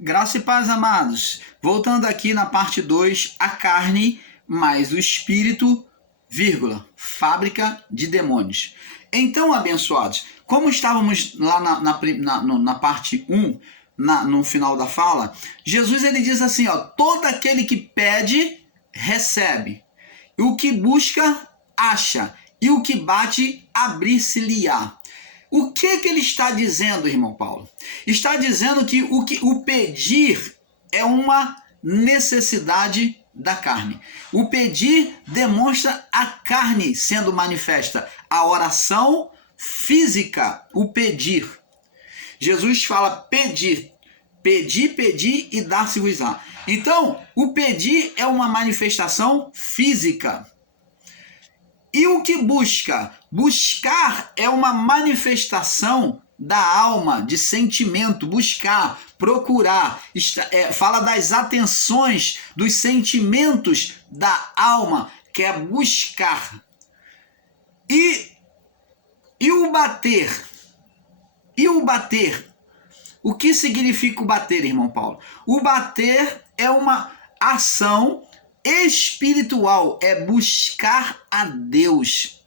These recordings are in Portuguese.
Graça e paz, amados. Voltando aqui na parte 2, a carne mais o espírito, fábrica de demônios. Então, abençoados, como estávamos lá na parte 1, no final da fala, Jesus ele diz assim, ó, todo aquele que pede, recebe. E o que busca, acha. E o que bate, abrir-se-lhe-á. O que ele está dizendo, irmão Paulo? Está dizendo que o pedir é uma necessidade da carne. O pedir demonstra a carne sendo manifesta. A oração física, o pedir. Jesus fala pedir. Pedir e dar-se-vos-á. Então, o pedir é uma manifestação física. E o que busca? Buscar é uma manifestação da alma, de sentimento, buscar, procurar, fala das atenções, dos sentimentos da alma, que é buscar. E o bater? E o bater? O que significa o bater, irmão Paulo? O bater é uma ação espiritual, é buscar a Deus.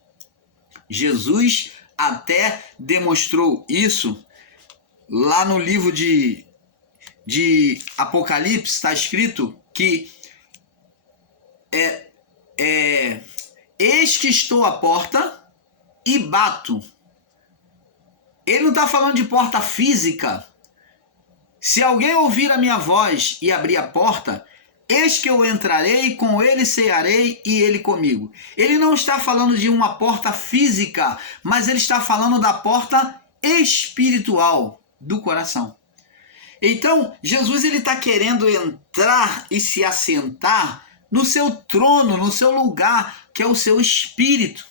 Jesus até demonstrou isso lá no livro de Apocalipse, está escrito que eis que estou à porta e bato. Ele não está falando de porta física. Se alguém ouvir a minha voz e abrir a porta, eis que eu entrarei, com ele cearei e ele comigo. Ele não está falando de uma porta física, mas ele está falando da porta espiritual do coração. Então, Jesus ele está querendo entrar e se assentar no seu trono, no seu lugar, que é o seu espírito.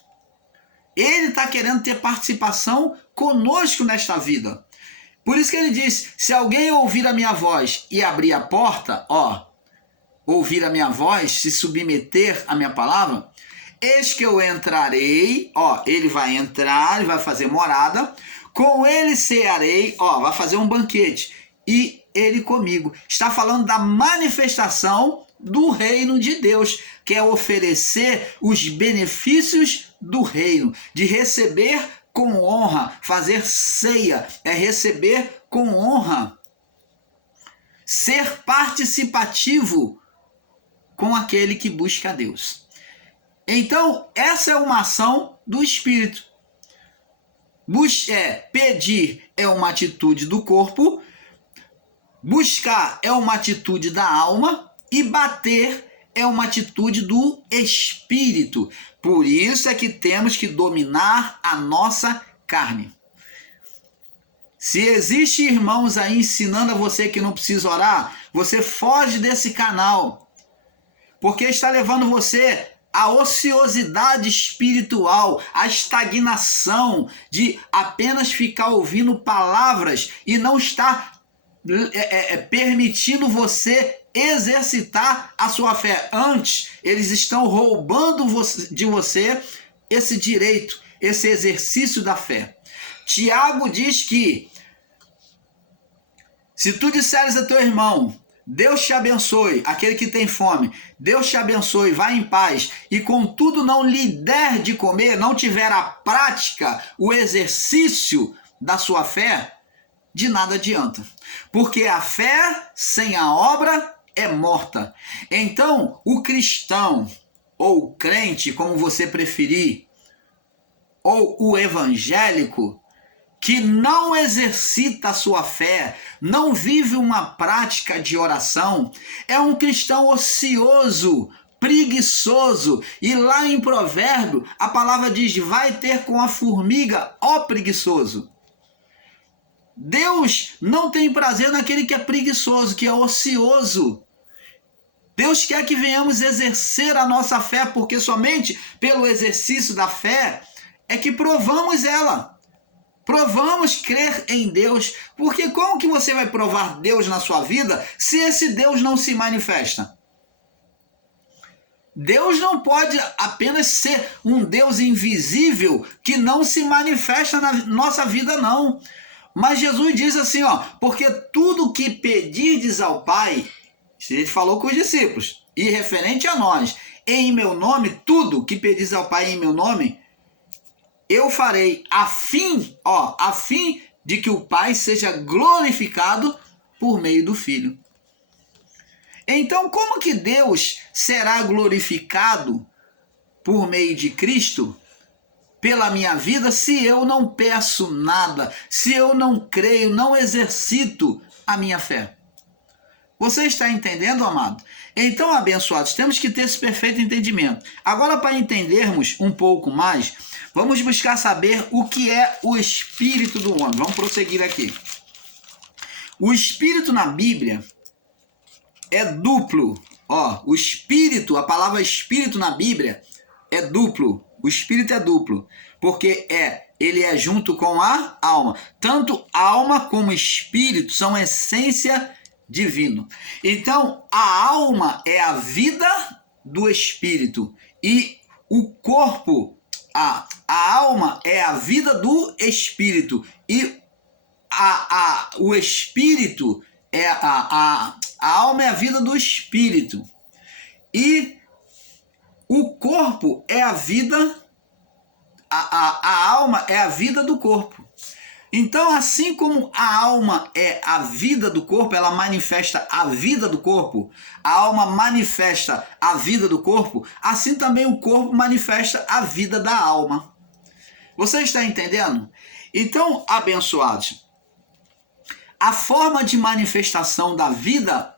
Ele está querendo ter participação conosco nesta vida. Por isso que ele diz, se alguém ouvir a minha voz e abrir a porta, ouvir a minha voz, se submeter à minha palavra, eis que eu entrarei, ele vai entrar, ele vai fazer morada, com ele cearei, vai fazer um banquete, e ele comigo. Está falando da manifestação do reino de Deus, que é oferecer os benefícios do reino, de receber com honra, fazer ceia, é receber com honra, ser participativo com aquele que busca a Deus. Então, essa é uma ação do Espírito. Pedir é uma atitude do corpo, buscar é uma atitude da alma e bater é uma atitude do Espírito. Por isso é que temos que dominar a nossa carne. Se existe irmãos aí ensinando a você que não precisa orar, você foge desse canal, porque está levando você à ociosidade espiritual, à estagnação de apenas ficar ouvindo palavras e não estar permitindo você exercitar a sua fé. Antes, eles estão roubando de você esse direito, esse exercício da fé. Tiago diz que se tu disseres a teu irmão, Deus te abençoe, aquele que tem fome, Deus te abençoe, vai em paz, e contudo não lhe der de comer, não tiver a prática, o exercício da sua fé, de nada adianta. Porque a fé sem a obra é morta. Então, o cristão, ou o crente, como você preferir, ou o evangélico, que não exercita a sua fé, não vive uma prática de oração, é um cristão ocioso, preguiçoso. E lá em Provérbio, a palavra diz, vai ter com a formiga, ó preguiçoso. Deus não tem prazer naquele que é preguiçoso, que é ocioso. Deus quer que venhamos exercer a nossa fé, porque somente pelo exercício da fé é que provamos ela. Provamos crer em Deus, porque como que você vai provar Deus na sua vida se esse Deus não se manifesta? Deus não pode apenas ser um Deus invisível que não se manifesta na nossa vida, não. Mas Jesus diz assim, ó, porque tudo que pedirdes ao Pai, ele falou com os discípulos, e referente a nós, em meu nome, tudo que pedis ao Pai em meu nome, eu farei a fim de que o Pai seja glorificado por meio do Filho. Então, como que Deus será glorificado por meio de Cristo pela minha vida se eu não peço nada, se eu não creio, não exercito a minha fé? Você está entendendo, amado? Então, abençoados, temos que ter esse perfeito entendimento. Agora, para entendermos um pouco mais, vamos buscar saber o que é o espírito do homem. Vamos prosseguir aqui. O espírito na Bíblia é duplo. O espírito, a palavra espírito na Bíblia é duplo. O espírito é duplo, porque ele é junto com a alma. Tanto alma como espírito são essência divino. Então, a alma é a vida do espírito e o corpo, a alma é a vida do espírito e o espírito a alma é a vida do espírito e o corpo é a vida, a alma é a vida do corpo. Então, assim como a alma é a vida do corpo, ela manifesta a vida do corpo, a alma manifesta a vida do corpo, assim também o corpo manifesta a vida da alma. Você está entendendo? Então, abençoados, a forma de manifestação da vida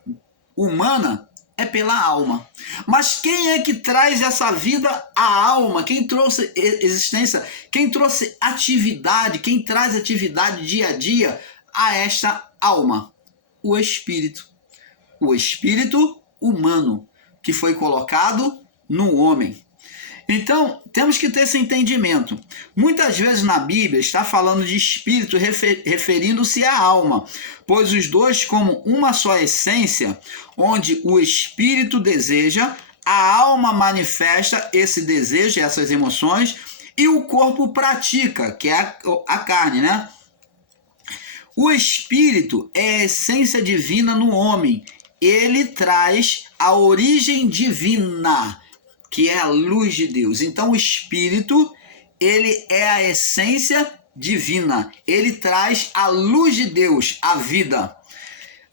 humana é pela alma. Mas quem é que traz essa vida à alma? Quem trouxe existência? Quem trouxe atividade? Quem traz atividade dia a dia a esta alma? O espírito. O espírito humano que foi colocado no homem. Então, temos que ter esse entendimento. Muitas vezes na Bíblia está falando de espírito referindo-se à alma, pois os dois como uma só essência, onde o espírito deseja, a alma manifesta esse desejo, essas emoções, e o corpo pratica, que é a carne, né? O espírito é a essência divina no homem. Ele traz a origem divina, que é a luz de Deus. Então o espírito, ele é a essência divina. Ele traz a luz de Deus, a vida,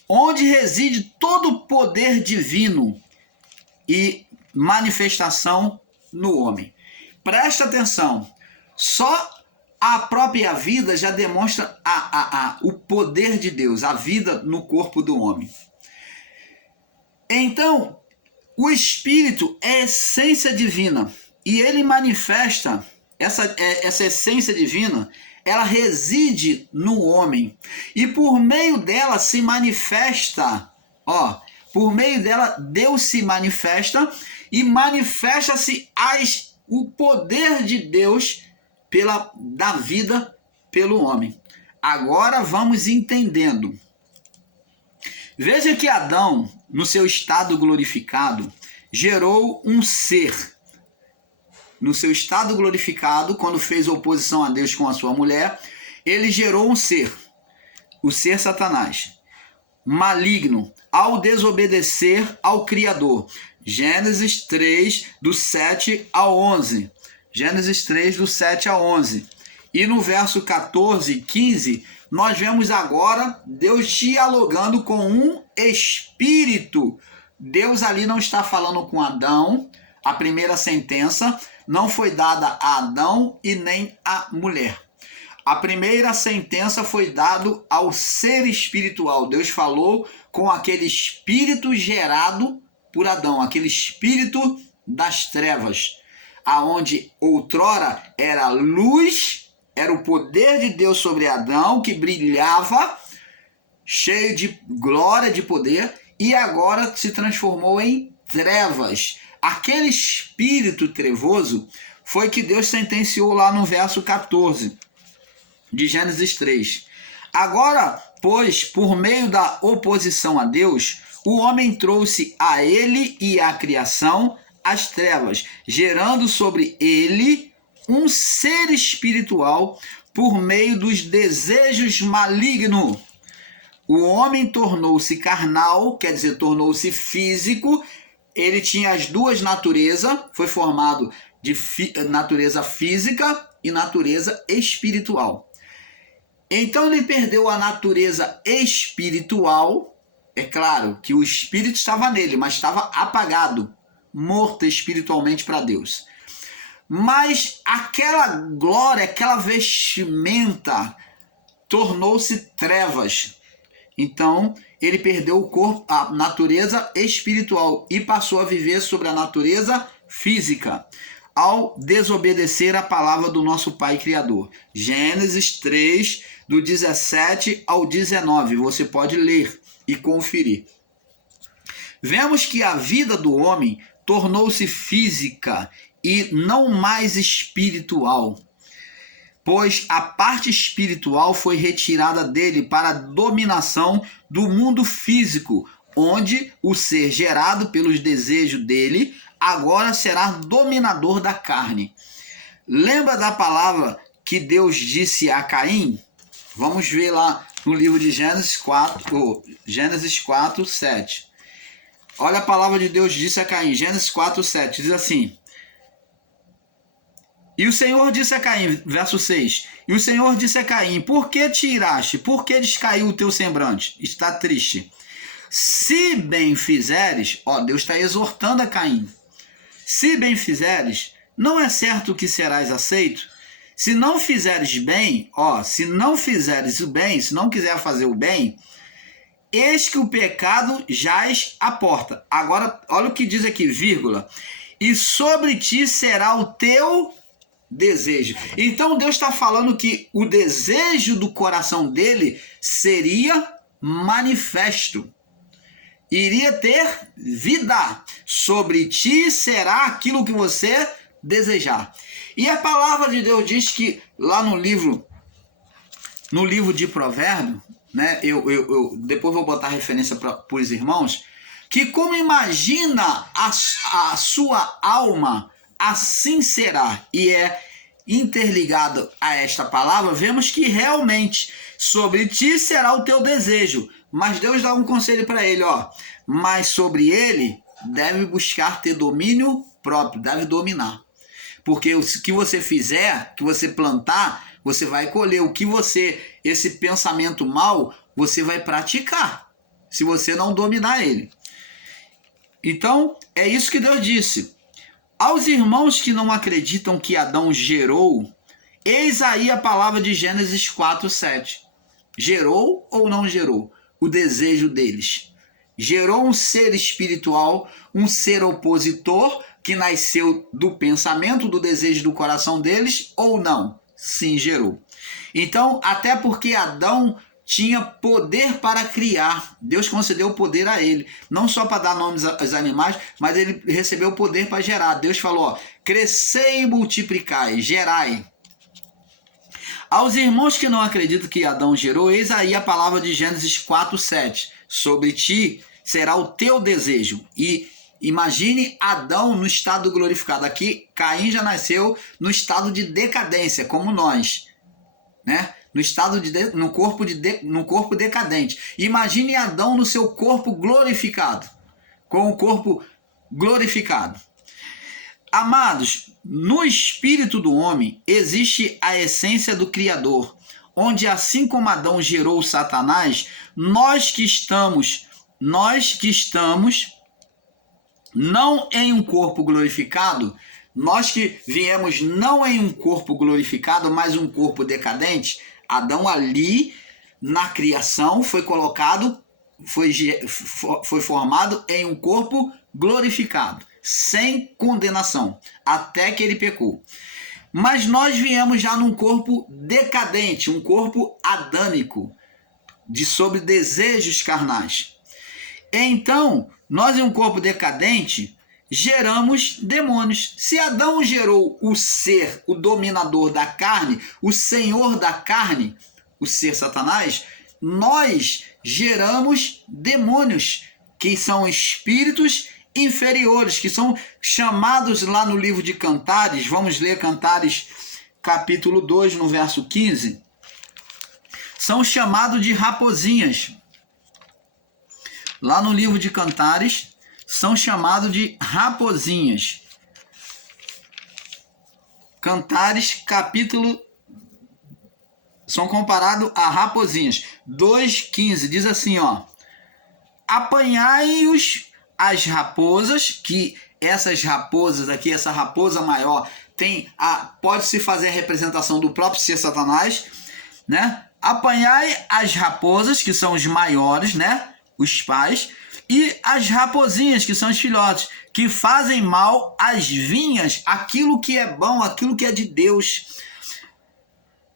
onde reside todo o poder divino e manifestação no homem. Presta atenção, só a própria vida já demonstra o poder de Deus, a vida no corpo do homem. Então, o espírito é a essência divina e ele manifesta essa essência divina, ela reside no homem e por meio dela se manifesta, por meio dela Deus se manifesta e manifesta-se o poder de Deus da vida pelo homem. Agora vamos entendendo. Veja que Adão, no seu estado glorificado, gerou um ser. No seu estado glorificado, quando fez oposição a Deus com a sua mulher, ele gerou um ser, o ser Satanás, maligno, ao desobedecer ao Criador. Gênesis 3, do 7 ao 11. Gênesis 3, do 7 ao 11. E no verso 14 e 15, nós vemos agora Deus dialogando com um espírito. Deus ali não está falando com Adão. A primeira sentença não foi dada a Adão e nem à mulher. A primeira sentença foi dada ao ser espiritual. Deus falou com aquele espírito gerado por Adão, aquele espírito das trevas, aonde outrora era luz, era o poder de Deus sobre Adão, que brilhava, cheio de glória, de poder, e agora se transformou em trevas. Aquele espírito trevoso foi que Deus sentenciou lá no verso 14 de Gênesis 3. Agora, pois, por meio da oposição a Deus, o homem trouxe a ele e à criação as trevas, gerando sobre ele um ser espiritual por meio dos desejos malignos. O homem tornou-se carnal, quer dizer, tornou-se físico. Ele tinha as duas naturezas, foi formado de natureza física e natureza espiritual. Então ele perdeu a natureza espiritual. É claro que o espírito estava nele, mas estava apagado, morto espiritualmente para Deus. Mas aquela glória, aquela vestimenta, tornou-se trevas. Então, ele perdeu o corpo, a natureza espiritual e passou a viver sobre a natureza física, ao desobedecer a palavra do nosso Pai Criador. Gênesis 3, do 17 ao 19. Você pode ler e conferir. Vemos que a vida do homem tornou-se física e não mais espiritual, pois a parte espiritual foi retirada dele para a dominação do mundo físico, onde o ser gerado pelos desejos dele agora será dominador da carne. Lembra da palavra que Deus disse a Caim? Vamos ver lá no livro de Gênesis 4, 7. Olha a palavra de Deus disse a Caim, Gênesis 4, 7, diz assim: e o Senhor disse a Caim, verso 6, e o Senhor disse a Caim, por que te iraste? Por que descaiu o teu semblante? Está triste. Se bem fizeres, Deus está exortando a Caim, se bem fizeres, não é certo que serás aceito? Se não fizeres bem, se não fizeres o bem, se não quiser fazer o bem, eis que o pecado jaz à porta. Agora, olha o que diz aqui, vírgula, e sobre ti será o teu desejo. Então Deus está falando que o desejo do coração dele seria manifesto. Iria ter vida. Sobre ti será aquilo que você desejar. E a palavra de Deus diz que lá no livro de Provérbios, né? Eu depois vou botar referência para os irmãos, que como imagina a sua alma, assim será. E é interligado a esta palavra, vemos que realmente sobre ti será o teu desejo. Mas Deus dá um conselho para ele, mas sobre ele deve buscar ter domínio próprio, deve dominar. Porque o que você fizer, que você plantar, você vai colher. O que esse pensamento mal, você vai praticar, se você não dominar ele. Então, é isso que Deus disse. Aos irmãos que não acreditam que Adão gerou, eis aí a palavra de Gênesis 4, 7. Gerou ou não gerou? O desejo deles. Gerou um ser espiritual, um ser opositor, que nasceu do pensamento, do desejo do coração deles, ou não? Sim, gerou. Então, até porque Adão tinha poder para criar, Deus concedeu poder a ele, não só para dar nomes aos animais, mas ele recebeu poder para gerar. Deus falou, crescei e multiplicai, gerai. Aos irmãos que não acreditam que Adão gerou, eis aí a palavra de Gênesis 4, 7. Sobre ti será o teu desejo. E imagine Adão no estado glorificado. Aqui, Caim já nasceu no estado de decadência, como nós, né? No corpo decadente. Imagine Adão no seu corpo glorificado, com o corpo glorificado. Amados, no espírito do homem existe a essência do Criador, onde assim como Adão gerou Satanás, nós que estamos não em um corpo glorificado, nós que viemos não em um corpo glorificado, mas um corpo decadente, Adão ali na criação foi colocado, foi formado em um corpo glorificado, sem condenação, até que ele pecou. Mas nós viemos já num corpo decadente, um corpo adâmico, sobre desejos carnais. Então, nós em um corpo decadente, geramos demônios. Se Adão gerou o ser, o dominador da carne, o senhor da carne, o ser Satanás, nós geramos demônios, que são espíritos inferiores, que são chamados lá no livro de Cantares. Vamos ler Cantares capítulo 2, no verso 15, são chamados de raposinhas. Lá no livro de Cantares, são chamados de raposinhas. Cantares, capítulo, são comparados a raposinhas. 2,15 diz assim, ó: apanhai-os as raposas, que essas raposas aqui, essa raposa maior, pode-se fazer a representação do próprio ser Satanás, né? Apanhai as raposas, que são os maiores, né? Os pais, e as raposinhas, que são os filhotes, que fazem mal às vinhas, aquilo que é bom, aquilo que é de Deus.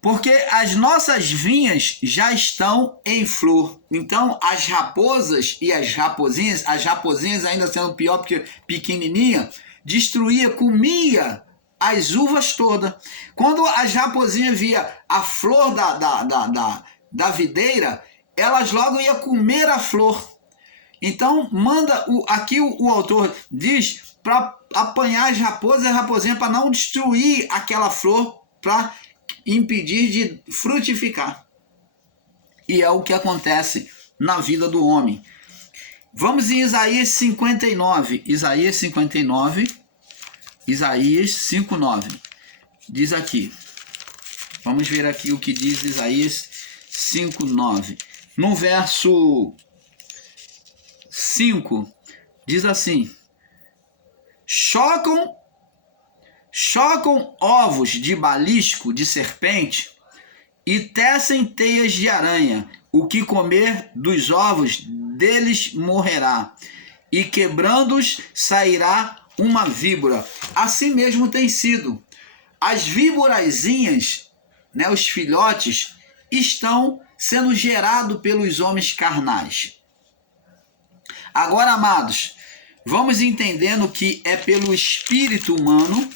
Porque as nossas vinhas já estão em flor. Então, as raposas e as raposinhas ainda sendo pior porque pequenininha, destruía, comia as uvas todas. Quando as raposinhas via a flor da videira, elas logo iam comer a flor. Então, aqui o autor diz para apanhar as raposas e as raposinhas para não destruir aquela flor, para impedir de frutificar. E é o que acontece na vida do homem. Vamos em Isaías 59. Isaías 59. Isaías 5:9. Diz aqui. Vamos ver aqui o que diz Isaías 5:9. No verso 5, diz assim: chocam ovos de balisco de serpente e tecem teias de aranha. O que comer dos ovos deles morrerá, e quebrando-os sairá uma víbora. Assim mesmo tem sido. As víborazinhas, né, os filhotes, estão sendo gerados pelos homens carnais. Agora, amados, vamos entendendo que é pelo espírito humano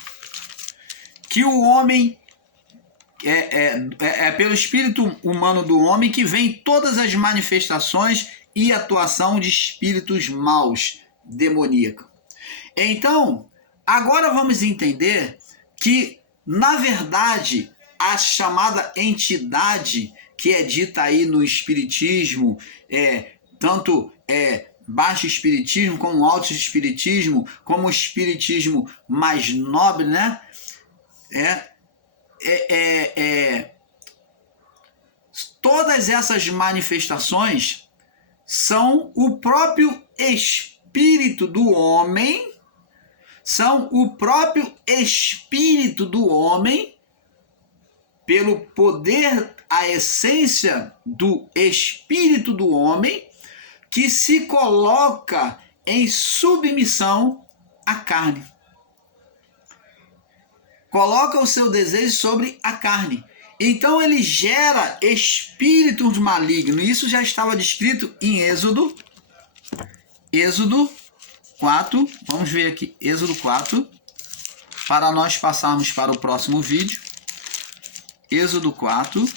que o homem é pelo espírito humano do homem que vem todas as manifestações e atuação de espíritos maus, demoníacos. Então, agora vamos entender que, na verdade, a chamada entidade que é dita aí no espiritismo, tanto baixo espiritismo, como alto espiritismo, como o espiritismo mais nobre, né? Todas essas manifestações são o próprio espírito do homem, pelo poder, a essência do espírito do homem, que se coloca em submissão à carne. Coloca o seu desejo sobre a carne. Então ele gera espíritos malignos. Isso já estava descrito em Êxodo 4. Vamos ver aqui, Êxodo 4, para nós passarmos para o próximo vídeo. Êxodo 4,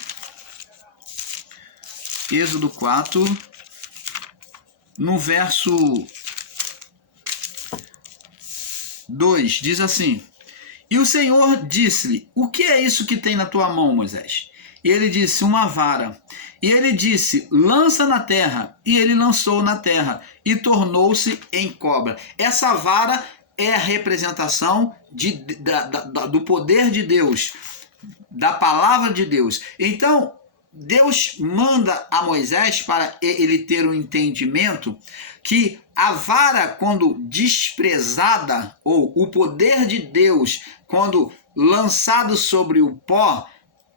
no verso 2, diz assim: e o Senhor disse-lhe: o que é isso que tem na tua mão, Moisés? E ele disse: uma vara. E ele disse: lança na terra. E ele lançou na terra, e tornou-se em cobra. Essa vara é a representação do poder de Deus, da palavra de Deus. Então, Deus manda a Moisés para ele ter um entendimento que a vara, quando desprezada, ou o poder de Deus, quando lançado sobre o pó,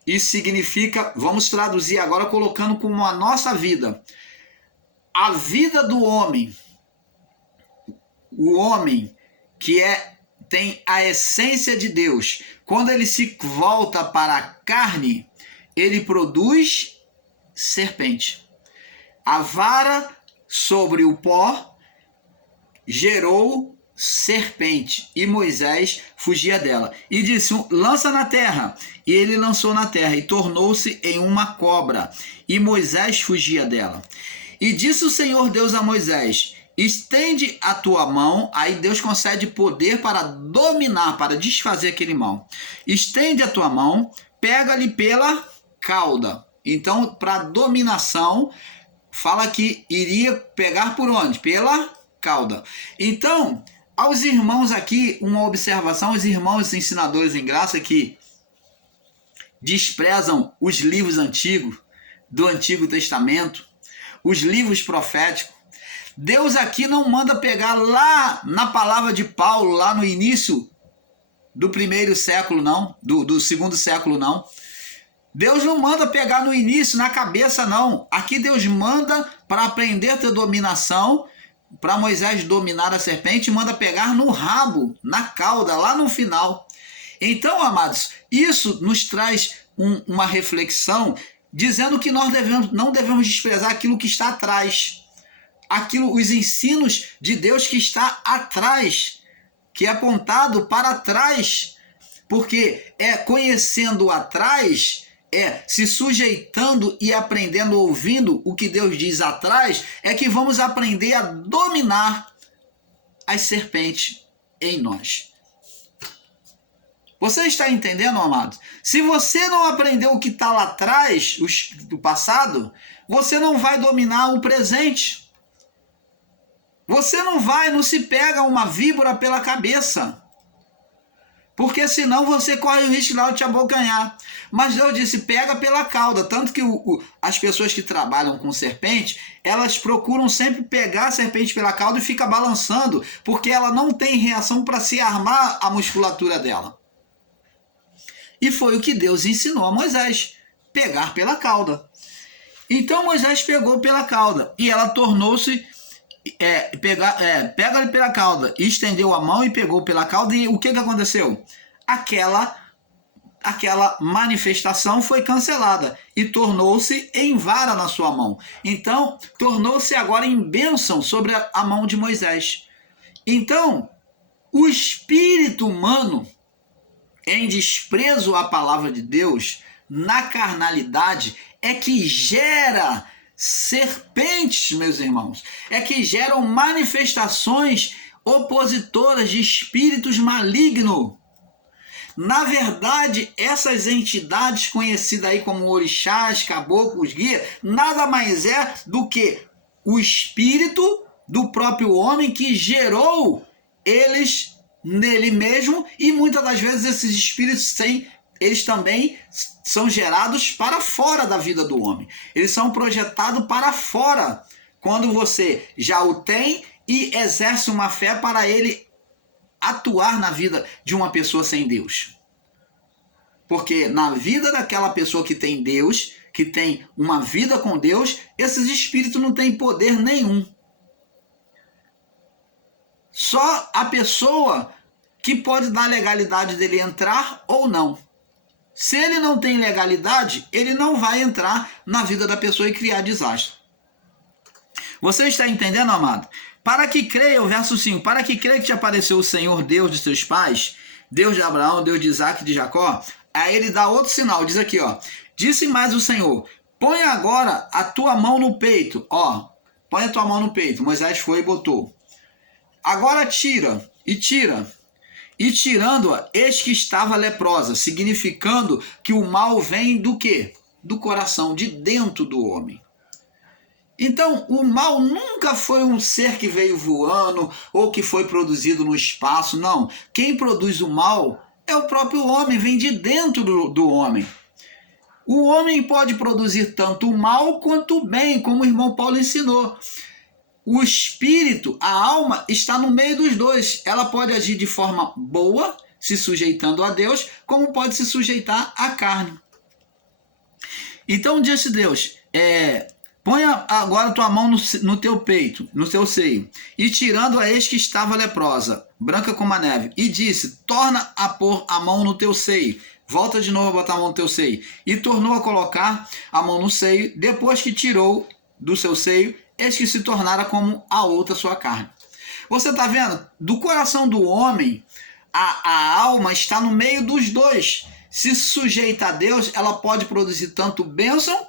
isso significa, vamos traduzir agora colocando como a nossa vida. A vida do homem, o homem que tem a essência de Deus, quando ele se volta para a carne, ele produz serpente. A vara sobre o pó gerou serpente, e Moisés fugia dela. E disse: lança na terra. E ele lançou na terra, e tornou-se em uma cobra, e Moisés fugia dela. E disse o Senhor Deus a Moisés: estende a tua mão, aí Deus concede poder para dominar, para desfazer aquele mal. Estende a tua mão, pega-lhe pela cauda. Então, para dominação, fala que iria pegar por onde? Pela cauda. Então, aos irmãos aqui, uma observação, os irmãos ensinadores em graça que desprezam os livros antigos, do Antigo Testamento, os livros proféticos, Deus aqui não manda pegar lá na palavra de Paulo, lá no início do primeiro século, não, do segundo século, não. Deus não manda pegar no início, na cabeça, não. Aqui Deus manda para aprender a ter dominação, para Moisés dominar a serpente, manda pegar no rabo, na cauda, lá no final. Então, amados, isso nos traz uma reflexão dizendo que nós não devemos desprezar aquilo que está atrás. Os ensinos de Deus que está atrás, que é apontado para trás, porque é conhecendo atrás, se sujeitando e aprendendo, ouvindo o que Deus diz atrás, é que vamos aprender a dominar as serpentes em nós. Você está entendendo, amado? Se você não aprendeu o que está lá atrás, do passado, você não vai dominar o presente. Você não se pega uma víbora pela cabeça. Porque senão você corre o risco de te abocanhar. Mas Deus disse, pega pela cauda. Tanto que as pessoas que trabalham com serpente, elas procuram sempre pegar a serpente pela cauda e fica balançando, porque ela não tem reação para se armar a musculatura dela. E foi o que Deus ensinou a Moisés, pegar pela cauda. Então Moisés pegou pela cauda e ela tornou-se... pega-lhe pela cauda, estendeu a mão e pegou pela cauda, e o que aconteceu? Aquela manifestação foi cancelada e tornou-se em vara na sua mão. Então, tornou-se agora em bênção sobre a mão de Moisés. Então, o espírito humano, em desprezo à palavra de Deus, na carnalidade, é que gera serpentes, meus irmãos, é que geram manifestações opositoras de espíritos malignos. Na verdade, essas entidades conhecidas aí como orixás, caboclos, guias, nada mais é do que o espírito do próprio homem que gerou eles nele mesmo, e muitas das vezes esses espíritos eles também são gerados para fora da vida do homem. Eles são projetados para fora, quando você já o tem e exerce uma fé para ele atuar na vida de uma pessoa sem Deus. Porque na vida daquela pessoa que tem Deus, que tem uma vida com Deus, esses espíritos não têm poder nenhum. Só a pessoa que pode dar legalidade dele entrar ou não. Se ele não tem legalidade, ele não vai entrar na vida da pessoa e criar desastre. Você está entendendo, amado? Para que creia, o verso 5, para que creia que te apareceu o Senhor Deus de seus pais, Deus de Abraão, Deus de Isaac e de Jacó, aí ele dá outro sinal, diz aqui, ó, disse mais o Senhor, põe agora a tua mão no peito, ó, põe a tua mão no peito, Moisés foi e botou. Agora tira, e tirando-a, eis que estava leprosa, significando que o mal vem do quê? Do coração, de dentro do homem. Então, o mal nunca foi um ser que veio voando ou que foi produzido no espaço, não. Quem produz o mal é o próprio homem, vem de dentro do homem. O homem pode produzir tanto o mal quanto o bem, como o irmão Paulo ensinou. O espírito, a alma, está no meio dos dois. Ela pode agir de forma boa, se sujeitando a Deus, como pode se sujeitar à carne. Então disse Deus, põe agora tua mão no teu peito, no teu seio, e tirando a eis que estava leprosa, branca como a neve, e disse, torna a pôr a mão no teu seio. Volta de novo a botar a mão no teu seio. E tornou a colocar a mão no seio, depois que tirou do seu seio, eis que se tornara como a outra sua carne. Você está vendo? Do coração do homem, a alma está no meio dos dois. Se sujeita a Deus, ela pode produzir tanto bênção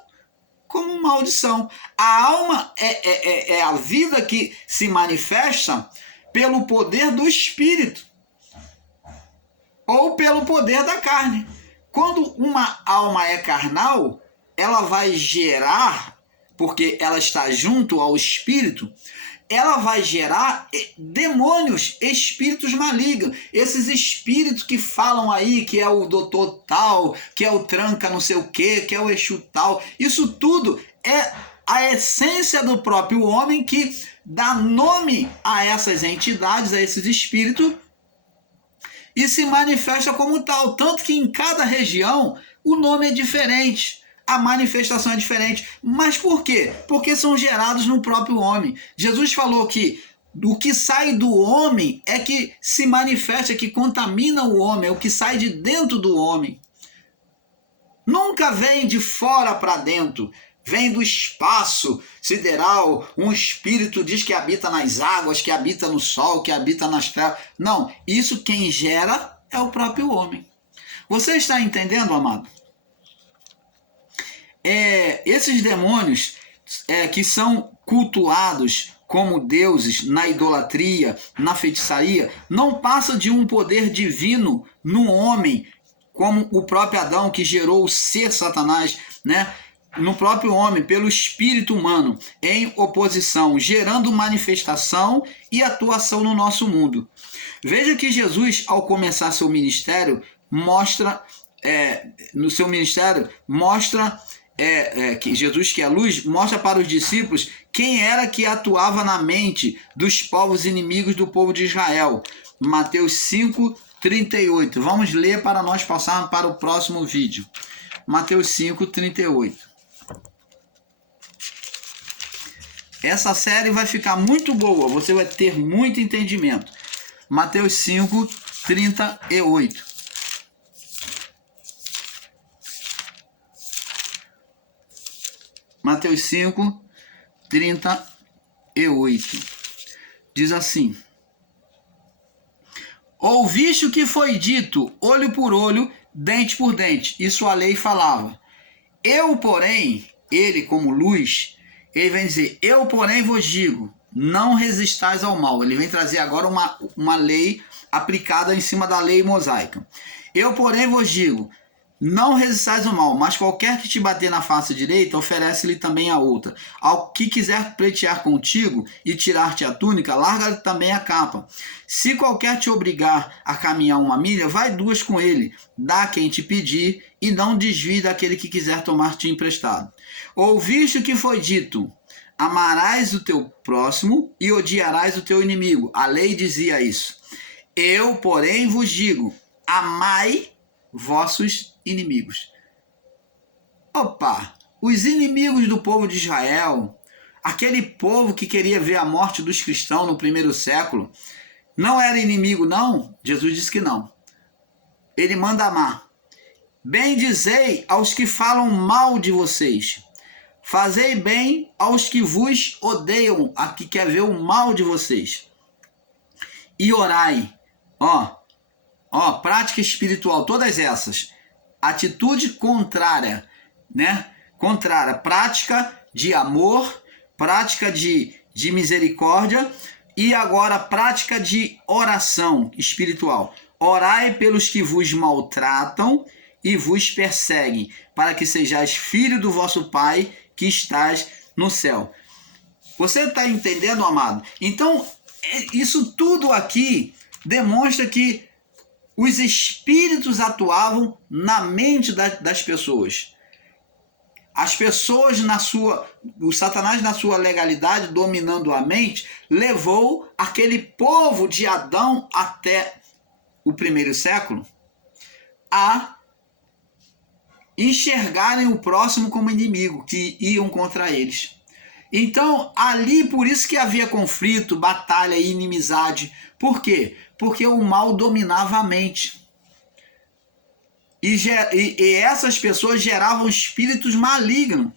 como maldição. A alma é a vida que se manifesta pelo poder do espírito ou pelo poder da carne. Quando uma alma é carnal, ela vai gerar, porque ela está junto ao espírito, ela vai gerar demônios, espíritos malignos. Esses espíritos que falam aí que é o doutor tal, que é o tranca não sei o quê, que é o Exu tal. Isso tudo é a essência do próprio homem que dá nome a essas entidades, a esses espíritos, e se manifesta como tal. Tanto que em cada região o nome é diferente. A manifestação é diferente. Mas por quê? Porque são gerados no próprio homem. Jesus falou que o que sai do homem é que se manifesta, que contamina o homem, é o que sai de dentro do homem. Nunca vem de fora para dentro. Vem do espaço sideral. Um espírito diz que habita nas águas, que habita no sol, que habita nas trevas. Não, isso quem gera é o próprio homem. Você está entendendo, amado? Esses demônios que são cultuados como deuses na idolatria, na feitiçaria, não passam de um poder divino no homem, como o próprio Adão que gerou o ser Satanás, né? No próprio homem, pelo espírito humano, em oposição, gerando manifestação e atuação no nosso mundo. Veja que Jesus, ao começar seu ministério, mostra que Jesus, que é a luz, mostra para os discípulos quem era que atuava na mente dos povos inimigos do povo de Israel. Mateus 5:38. Vamos ler para nós passarmos para o próximo vídeo. Mateus 5:38. Essa série vai ficar muito boa, você vai ter muito entendimento. Mateus 5:38. Mateus 5:38. Diz assim: Ouviste o que foi dito, olho por olho, dente por dente. Isso a lei falava. Eu, porém, ele como luz, ele vem dizer, eu, porém, vos digo, não resistais ao mal. Ele vem trazer agora uma lei aplicada em cima da lei mosaica. Eu, porém, vos digo, não resistais ao mal, mas qualquer que te bater na face direita, oferece-lhe também a outra. Ao que quiser pleitear contigo e tirar-te a túnica, larga-lhe também a capa. Se qualquer te obrigar a caminhar 1 milha, vai 2 com ele. Dá a quem te pedir e não desvie daquele que quiser tomar-te emprestado. Ouviste o que foi dito, amarás o teu próximo e odiarás o teu inimigo. A lei dizia isso. Eu, porém, vos digo, amai vossos inimigos. Opa! Os inimigos do povo de Israel, aquele povo que queria ver a morte dos cristãos no primeiro século, não era inimigo, não? Jesus disse que não. Ele manda amar. Bendizei aos que falam mal de vocês. Fazei bem aos que vos odeiam, a que quer ver o mal de vocês. E orai. Prática espiritual, todas essas. Atitude contrária, né? Contrária, prática de amor, prática de misericórdia e agora prática de oração espiritual. Orai pelos que vos maltratam e vos perseguem, para que sejais filho do vosso Pai que estás no céu. Você está entendendo, amado? Então, isso tudo aqui demonstra que os espíritos atuavam na mente das pessoas. As pessoas o Satanás na sua legalidade, dominando a mente, levou aquele povo de Adão até o primeiro século a enxergarem o próximo como inimigo, que iam contra eles. Então, ali, por isso que havia conflito, batalha e inimizade. Por quê? Porque o mal dominava a mente. E essas pessoas geravam espíritos malignos.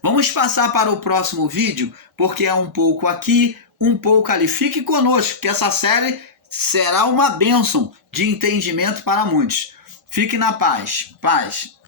Vamos passar para o próximo vídeo, porque é um pouco aqui, um pouco ali. Fique conosco, que essa série será uma bênção de entendimento para muitos. Fique na paz. Paz.